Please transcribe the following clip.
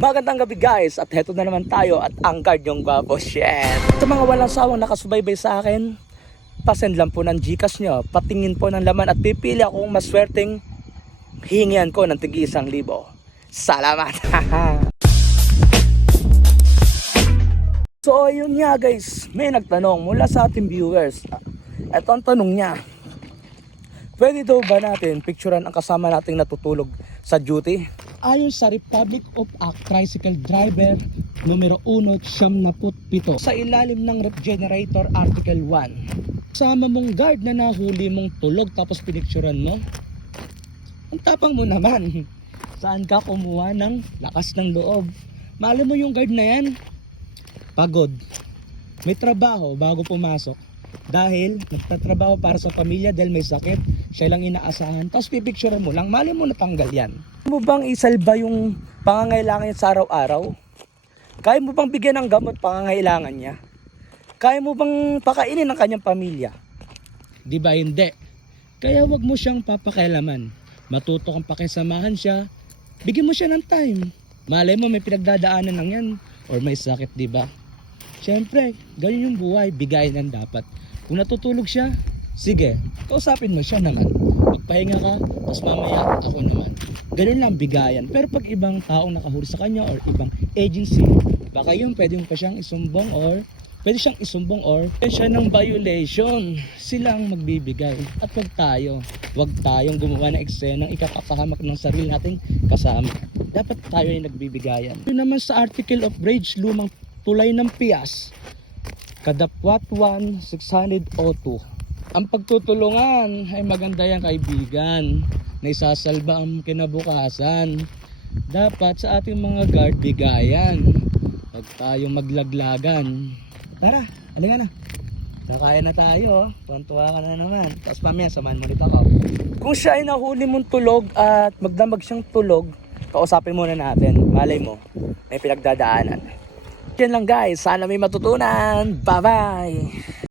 Magandang gabi guys, at heto na naman tayo at ang guard yung gwapo, shit. Sa mga walang sawang nakasubaybay sa akin, pasend lang po ng Gcash nyo, patingin po ng laman at pipili akong maswerteng hihingian ko ng tig 1,000. Salamat! So ayun nga guys, may nagtanong mula sa ating viewers. Ito ang tanong niya: pwede daw ba natin picturean ang kasama nating natutulog sa duty? Ayon sa Republic of Act Tricycle Driver numero 1/97 sa ilalim ng Rep Generator Article 1, kasama mong guard na nahuli mong tulog tapos pinicturean mo? Ang tapang mo naman. Saan ka kumuha ng lakas ng loob? Mali mo yung guard na yan, pagod, may trabaho bago pumasok, dahil nagtatrabaho para sa pamilya dahil may sakit, siya lang inaasahan, tapos pipicturean mo lang, mali mo natanggal yan. Kaya mo bang isalba yung pangangailangan niya sa araw-araw? Kaya mo bang bigyan ng gamot pangangailangan niya? Kaya mo bang pakainin ng kanyang pamilya? Di ba hindi? Kaya wag mo siyang papakailaman. Matuto kang pakisamahan siya, bigyan mo siya ng time. Malay mo may pinagdadaanan lang yan or may sakit, di ba? Siyempre, ganyan yung buhay, bigayin ang dapat. Kung natutulog siya, sige, kausapin mo siya naman. Magpahinga ka, tapos mamaya ako naman. Ganun lang, bigayan. Pero pag ibang taong nakahuli sa kanya or ibang agency, baka yun pwede mo pa siyang isumbong or pwede siyang isumbong or siya ng violation. Silang magbibigay. At wag tayong gumawa ng eksenang ikapapahamak ng sarili nating kasama. Dapat tayo ay nagbibigayan. Yun naman sa Article of Rage, lumang tulay ng Pias, Kadapwat 1/602. Ang pagtutulungan ay maganda yan, kaibigan, na isasalba ang kinabukasan. Dapat sa ating mga guard, bigayan. Huwag tayong maglaglagan. Tara, halika na. Nakaya na tayo, tuwan-tuwa ka na naman. Tapos mamaya, samahan mo nito ako. Kung siya ay nahuli mong tulog at magdamag siyang tulog, kausapin muna natin. Malay mo, may pinagdadaanan. Yan lang guys, sana may matutunan. Bye bye.